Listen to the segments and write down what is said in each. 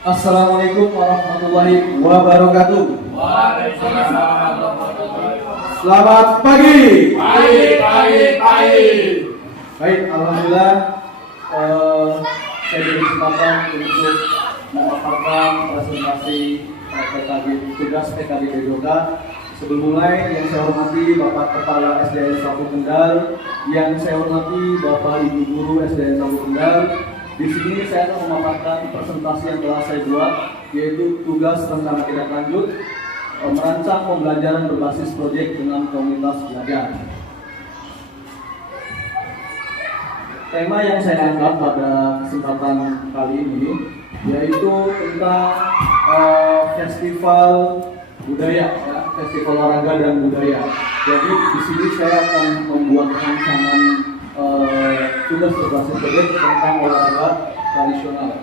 Assalamualaikum warahmatullahi wabarakatuh. Waalaikumsalam. Selamat pagi. Pagi. Baik, alhamdulillah saya diberi kesempatan untuk memaparkan presentasi PKB tugas PKB DJOK. Sebelum mulai, yang saya hormati Bapak Kepala SDN 1 Kendal, yang saya hormati Bapak Ibu Guru SDN 1 Kendal. Di sini saya akan memaparkan presentasi yang telah saya buat, yaitu tugas rencana tindak lanjut merancang pembelajaran berbasis proyek dengan komunitas belajar. Tema yang saya angkat pada kesempatan kali ini yaitu tentang festival budaya, ya, festival olahraga dan budaya. Jadi di sini saya akan membuat rancangan tugas berbasis proyek tentang olahraga tradisional.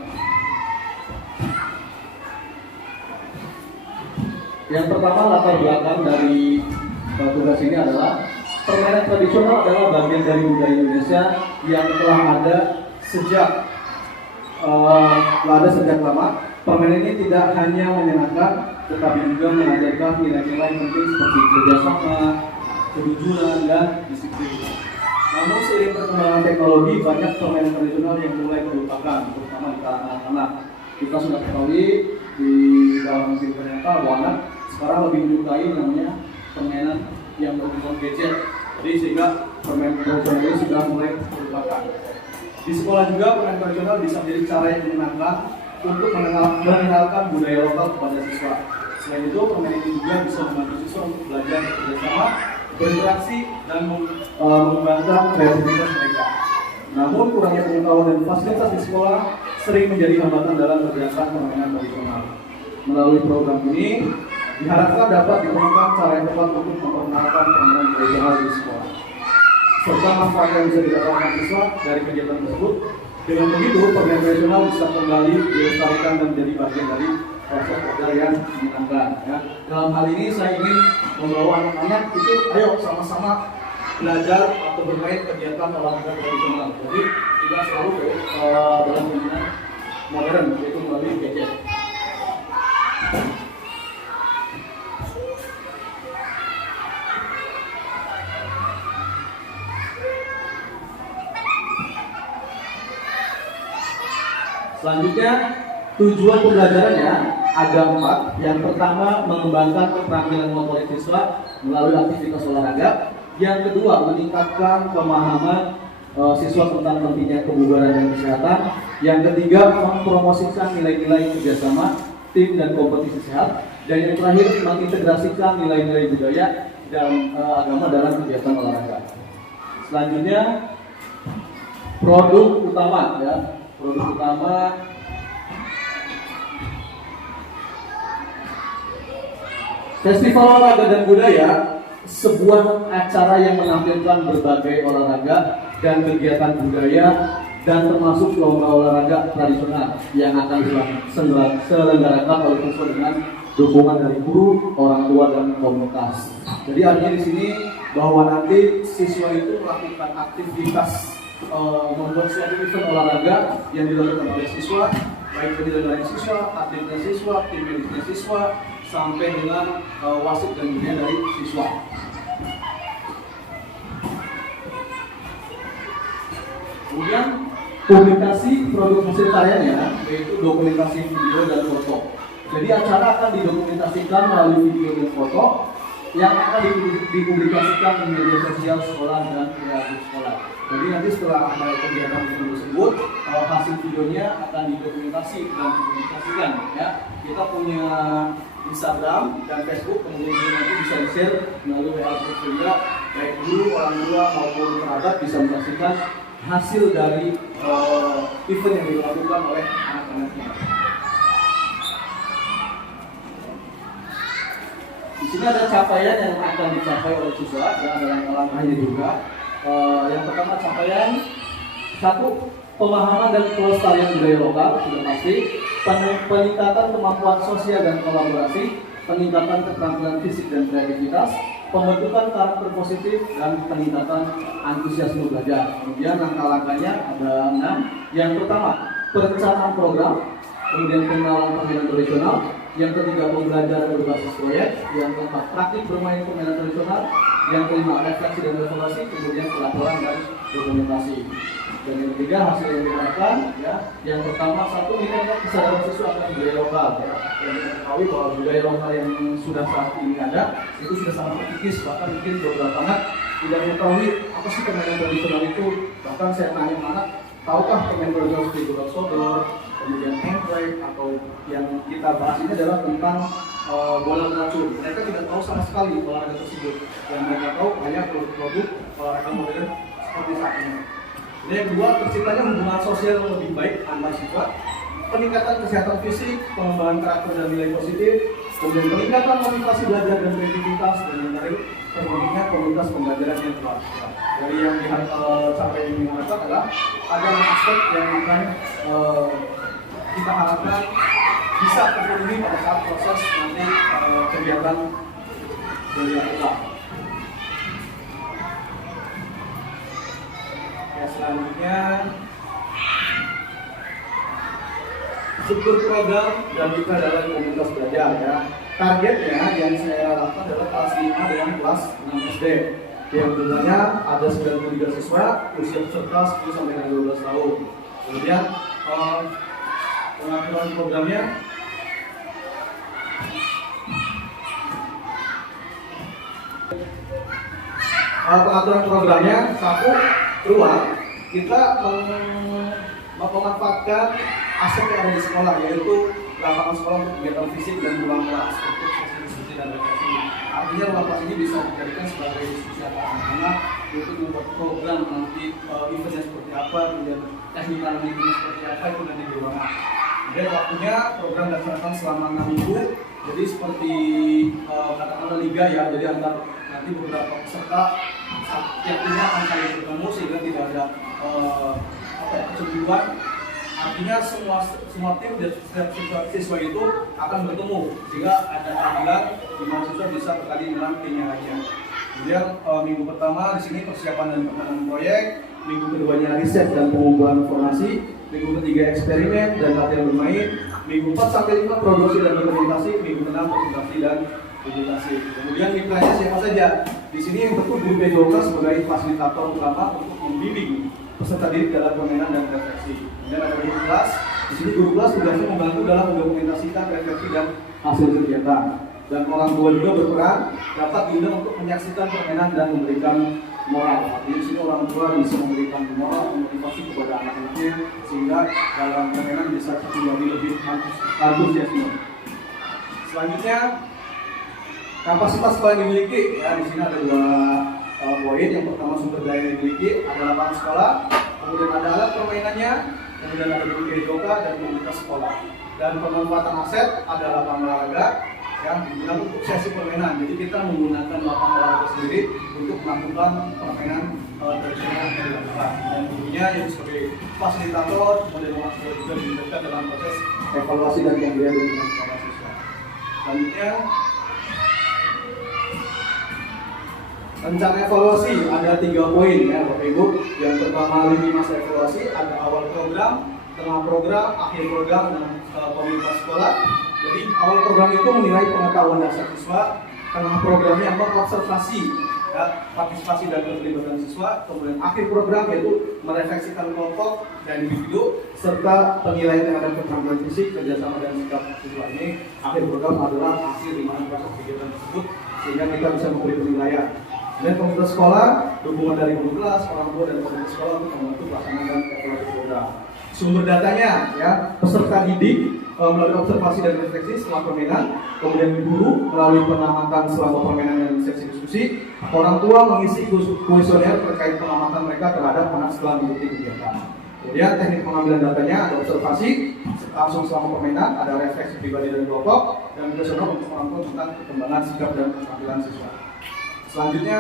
Yang pertama, latar belakang dari tugas ini adalah permainan tradisional adalah bagian dari budaya Indonesia yang telah ada sejak lama. Permainan ini tidak hanya menyenangkan, tetapi juga mengajarkan nilai-nilai penting seperti kerjasama, kejujuran, dan disiplin. Namun seiring perkembangan teknologi, banyak permainan tradisional yang mulai terlupakan, terutama di kalangan anak-anak. Kita sudah ketahui di dalam kehidupan nyata bahwa anak sekarang lebih menyukai namanya permainan yang berhubungan gadget. Jadi sehingga permainan tradisional ini sudah mulai terlupakan. Di sekolah juga permainan tradisional bisa menjadi cara yang menyenangkan untuk mengenalkan budaya lokal kepada siswa. Selain itu, permainan ini juga bisa membantu siswa untuk belajar bekerjasama, berinteraksi, dan mengembangkan kreativitas mereka. Namun, kurangnya pengetahuan dan fasilitas di sekolah sering menjadi hambatan dalam mengerjakan permainan tradisional. Melalui program ini, diharapkan dapat ditemukan cara yang tepat untuk memperkenalkan permainan tradisional di sekolah, serta manfaat yang bisa didapatkan siswa dari kegiatan tersebut. Dengan begitu, permainan tradisional bisa kembali dilestarikan dan menjadi bagian dari proses belajar yang menyenangkan. Ya. Dalam hal ini saya ingin membawa anak-anak itu, ayo sama-sama belajar atau bermain kegiatan olahraga tradisional. Jadi tidak selalu dalam dunia modern, yaitu melalui gadget. Selanjutnya, tujuan pembelajarannya ada 4. Yang pertama, mengembangkan keterampilan motorik siswa melalui aktivitas olahraga. Yang kedua, meningkatkan pemahaman siswa tentang pentingnya kebugaran dan kesehatan. Yang ketiga, mempromosikan nilai-nilai kerjasama, tim dan kompetisi sehat. Dan yang terakhir, mengintegrasikan nilai-nilai budaya dan agama dalam kegiatan olahraga. Selanjutnya, produk utama, ya. Produk utama Festival Olahraga dan Budaya, sebuah acara yang menampilkan berbagai olahraga dan kegiatan budaya dan termasuk lomba olahraga tradisional yang akan diselenggarakan oleh siswa dengan dukungan dari guru, orang tua, dan komunitas. Jadi artinya di sini bahwa nanti siswa itu melakukan aktivitas membuat suatu event olahraga yang dilakukan oleh siswa, baik dari siswa, atletnya siswa, tim medisnya siswa, sampai dengan wasit dan dunia dari siswa. Kemudian publikasi produk hasil karyanya, yaitu dokumentasi video dan foto. Jadi acara akan didokumentasikan melalui video dan foto yang akan dipublikasikan di media sosial sekolah dan kreatif sekolah. Jadi nanti setelah ada kegiatan tersebut, hasil videonya akan didokumentasi dan dipublikasikan. Ya, kita punya Instagram dan Facebook, kemudian nanti bisa di-share melalui WA group juga, baik guru, orang tua maupun kerabat bisa menyaksikan hasil dari event yang dilakukan oleh anak-anaknya. Di sini ada capaian yang akan dicapai oleh siswa dan ada langkah-langkahnya juga. Yang pertama, capaian 1, pemahaman dan pelestarian budaya lokal sudah pasti, peningkatan kemampuan sosial dan kolaborasi, peningkatan keterampilan fisik dan kreativitas, pembentukan karakter positif, dan peningkatan antusiasme belajar. Kemudian langkah-langkahnya ada 6. Yang pertama, perencanaan program. kemudian pengenalan permainan tradisional, yang ketiga pembelajaran berbasis proyek, yang keempat praktik bermain permainan tradisional, yang kelima refleksi dan evaluasi, kemudian pelaporan dan dokumentasi. Dan yang ketiga hasil yang didapatkan, ya, yang pertama satu nilai kesadaran siswa akan budaya lokal, ya, yang kita ketahui bahwa budaya lokal yang sudah saat ini ada itu sudah sangat terkikis, bahkan mungkin beberapa anak tidak mengetahui apa sih permainan tradisional itu. Bahkan saya tanya anak, tahukah permainan tradisional seperti bola sodor, kemudian engklek, atau yang kita bahas ini adalah tentang bola beracun. Mereka tidak tahu sama sekali olahraga tersebut. Yang mereka tahu hanya produk-produk olahraga modern seperti saat ini. Dan yang kedua, terciptanya hubungan sosial yang lebih baik antar siswa, peningkatan kesehatan fisik, pengembangan karakter dan nilai positif, kemudian peningkatan motivasi belajar dan kreativitas, dan yang terakhir terbentuknya komunitas pembelajaran yang kuat. Dari yang sampai ini mengatakan adalah ada aspek yang akan kita harapkan bisa terpenuhi pada saat proses nanti kegiatan dilakukan. Ya, selanjutnya struktur program dan kita dalam komunitas belajar, ya. Targetnya yang saya lakukan adalah kelas 5 dengan kelas 6 SD. Yang jumlahnya ada 93 siswa, usia peserta 10 sampai dengan 12 tahun. Kemudian pengaturan programnya satu, ruang. Kita memanfaatkan aset yang ada di sekolah, yaitu lapangan sekolah untuk kegiatan fisik dan ruang kelas untuk sesi diskusi dan refleksi. Artinya ruang kelas ini bisa dijadikan sebagai diskusi antara anak-anak untuk membuat program nanti eventnya seperti apa, kemudian teknikal meetingnya seperti apa, itu nanti di ruangan. Kemudian waktunya program dilaksanakan selama 6 minggu. Jadi seperti katakanlah liga, ya, jadi antar nanti beberapa peserta yaktinya akan saling bertemu sehingga tidak ada kecemburuan. Artinya semua tim dan setiap siswa itu akan bertemu sehingga ada keadilan di mana siswa bisa bertanding dengan timnya lainnya. Kemudian minggu pertama di sini persiapan dan penanganan proyek, minggu keduanya riset dan pengumpulan informasi, minggu ketiga eksperimen dan latihan bermain, minggu 4 sampai 5 produksi dan dokumentasi, minggu 6 presentasi dan publikasi. Kemudian mitranya siapa saja? Di sini yang tentu guru PJOK sebagai fasilitator utama untuk membimbing peserta didik dalam permainan dan refleksi. Kemudian ada guru kelas. Di sini guru kelas tugasnya membantu dalam mendokumentasikan refleksi dan hasil kegiatan. Dan orang tua juga berperan dapat diundang untuk menyaksikan permainan dan memberikan moral. Artinya di sini orang tua bisa memberikan moral, memotivasi kepada anak-anaknya sehingga dalam permainan bisa menjadi lebih antusiasme. Selanjutnya kapasitas sekolah yang dimiliki, ya, di sini ada 2 poin. Yang pertama sumber daya yang dimiliki ada lapangan sekolah, kemudian ada alat permainannya, kemudian ada guru PJOK dan komunitas sekolah. Dan pemanfaatan aset ada lapangan olahraga yang digunakan untuk sesi permainan. Jadi kita menggunakan lapangan olahraga sendiri untuk melakukan permainan tradisional yang dilakukan. Dan gurunya yang sebagai fasilitator, kemudian orang tua juga dilibatkan dalam proses evaluasi dan pemberian dukungan kepada siswa. Selanjutnya rencana evaluasi ada 3 poin, ya Bapak Ibu. Yang pertama lini masa evaluasi ada awal program, tengah program, akhir program, dan komunitas sekolah. Jadi awal program itu menilai pengetahuan dasar siswa, tengah programnya mengobservasi, ya, partisipasi dan keterlibatan siswa, kemudian akhir program yaitu merefleksikan kelompok dan individu serta penilaian terhadap keterampilan fisik, kerjasama dan sikap siswa. Ini akhir program adalah hasil di mana proses kegiatan tersebut sehingga kita bisa memberi penilaian. Dan komunitas sekolah, dukungan dari guru kelas, orang tua dan komunitas sekolah untuk membantu pelaksanaan evaluasi program. Sumber datanya, ya, peserta didik melalui observasi dan refleksi setelah permainan, kemudian guru melalui pengamatan selama permainan dan sesi diskusi, orang tua mengisi kuesioner terkait pengamatan mereka terhadap anak setelah mengikuti kegiatan. Kemudian teknik pengambilan datanya ada observasi langsung selama permainan, ada refleksi pribadi dan kelompok, dan kuesioner untuk orang tua tentang perkembangan sikap dan keterampilan siswa. Selanjutnya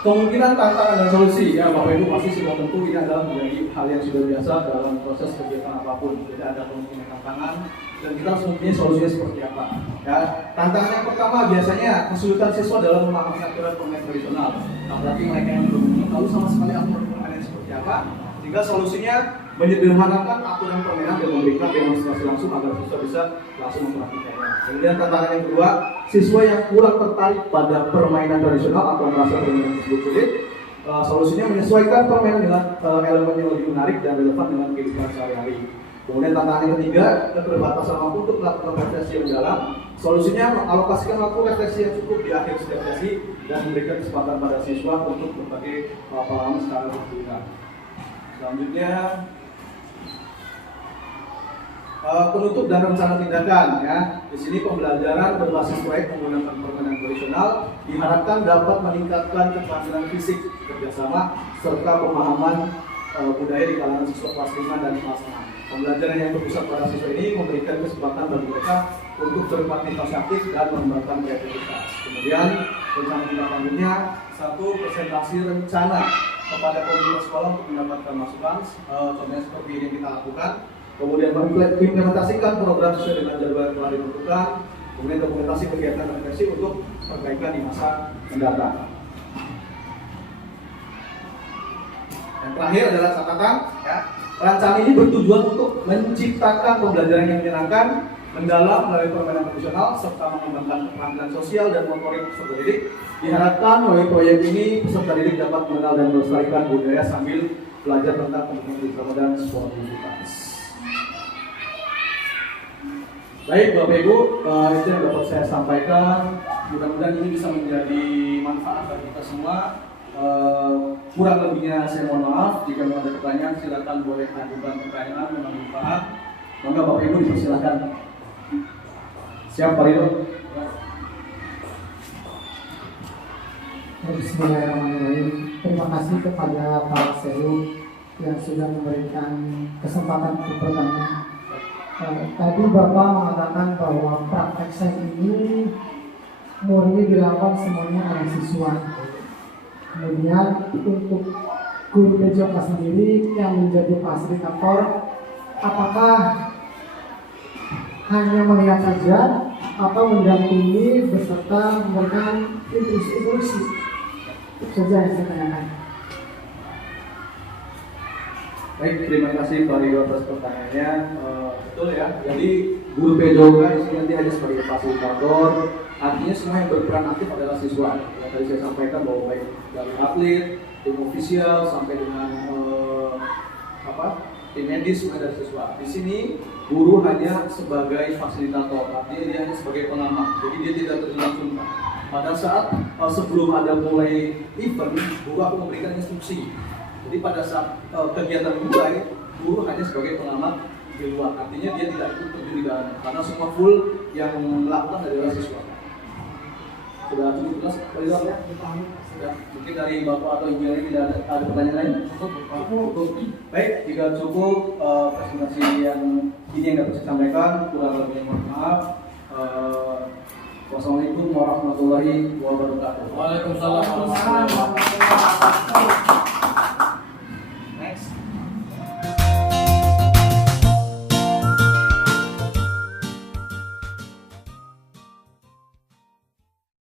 kemungkinan tantangan dan solusi, ya Bapak Ibu pasti sudah tentu ini adalah menjadi hal yang sudah biasa dalam proses kegiatan apapun. Jadi ada kemungkinan tantangan dan kita harus mempunyai solusinya seperti apa. Ya, tantangan yang pertama biasanya kesulitan siswa dalam memahami aturan permainan tradisional. Nah, berarti mereka yang belum tahu sama sekali aturan permainan seperti apa. Sehingga solusinya menyederhanakan aturan permainan dan memberikan demonstrasi langsung agar siswa bisa langsung mempraktikkannya. Kemudian tantangan yang kedua, siswa yang kurang tertarik pada permainan tradisional atau merasa permainan tersebut sulit, solusinya menyesuaikan permainan dengan elemen yang lebih menarik dan relevan dengan kehidupan sehari-hari. Kemudian tantangan yang ketiga, keterbatasan waktu untuk melakukan refleksi yang mendalam. Solusinya mengalokasikan waktu refleksi yang cukup di akhir setiap sesi dan memberikan kesempatan pada siswa untuk berbagai pengalaman secara berguna. Selanjutnya, penutup dan rencana tindakan ya. Di sini pembelajaran berbasis proyek menggunakan permainan tradisional diharapkan dapat meningkatkan keterampilan fisik, kerjasama, serta pemahaman budaya di kalangan siswa kelas 5 dan kelas 6. Pembelajaran yang berpusat pada siswa ini memberikan kesempatan bagi mereka untuk berpartisipasi aktif dan mengembangkan kreativitas. Kemudian rencana tindakannya, satu, presentasi rencana kepada komunitas sekolah untuk mendapatkan masukan, contohnya seperti ini yang kita lakukan. Kemudian mengimplementasikan program sesuai dengan jadwal yang telah ditentukan. Kemudian dokumentasi kegiatan refleksi untuk perbaikan di masa mendatang. Yang terakhir adalah catatan. Ya. Rancangan ini bertujuan untuk menciptakan pembelajaran yang menyenangkan, mendalam melalui permainan tradisional, serta mengembangkan keterampilan sosial dan motorik peserta didik. Diharapkan melalui proyek ini peserta didik dapat mengenal dan melestarikan budaya sambil belajar tentang komunikasi bersama dan sportivitas. Baik Bapak Ibu, itu yang dapat saya sampaikan. Mudah-mudahan ini bisa menjadi manfaat bagi kita semua. Kurang lebihnya saya mohon maaf. Jika ada pertanyaan silakan boleh ajukan pertanyaan yang bermanfaat. Maka Bapak Ibu dipersilakan. Siap Pak Ridho? Bismillahirrahmanirrahim. Terima kasih kepada Pak Seru yang sudah memberikan kesempatan untuk bertanya. Tadi Bapak mengatakan bahwa praktek sains ini murni dilakukan semuanya oleh siswa. Kemudian untuk guru PJOK sendiri yang menjadi fasilitator, apakah hanya melihat saja atau mendampingi beserta memberikan instruksi? Itu saja yang saya tanyakan. Baik, terima kasih Pak Ridho atas pertanyaannya. Betul ya, jadi guru PJOK nanti hanya sebagai fasilitator. Artinya semua yang berperan aktif adalah siswa. Yang tadi saya sampaikan bahwa baik dari atlet, tim ofisial sampai dengan tim medis semua dari siswa. Di sini guru hanya sebagai fasilitator, artinya dia hanya sebagai pengamat. Jadi dia tidak terjun langsung. Pada saat sebelum ada mulai event, guru akan memberikan instruksi. Jadi pada saat kegiatan dimulai, guru hanya sebagai pengamat di luar. Artinya dia tidak ikut terjun di dalam, karena semua full yang melakukan adalah siswa. Sudah cukup jelas Pak Ridho ya? Sudah. Mungkin dari Bapak atau Ibu yang tidak ada pertanyaan lain? Cukup. Baik, jika cukup presentasi yang ini yang dapat saya sampaikan, kurang lebihnya mohon maaf. Wassalamualaikum warahmatullahi wabarakatuh. Waalaikumsalam warahmatullahi wabarakatuh.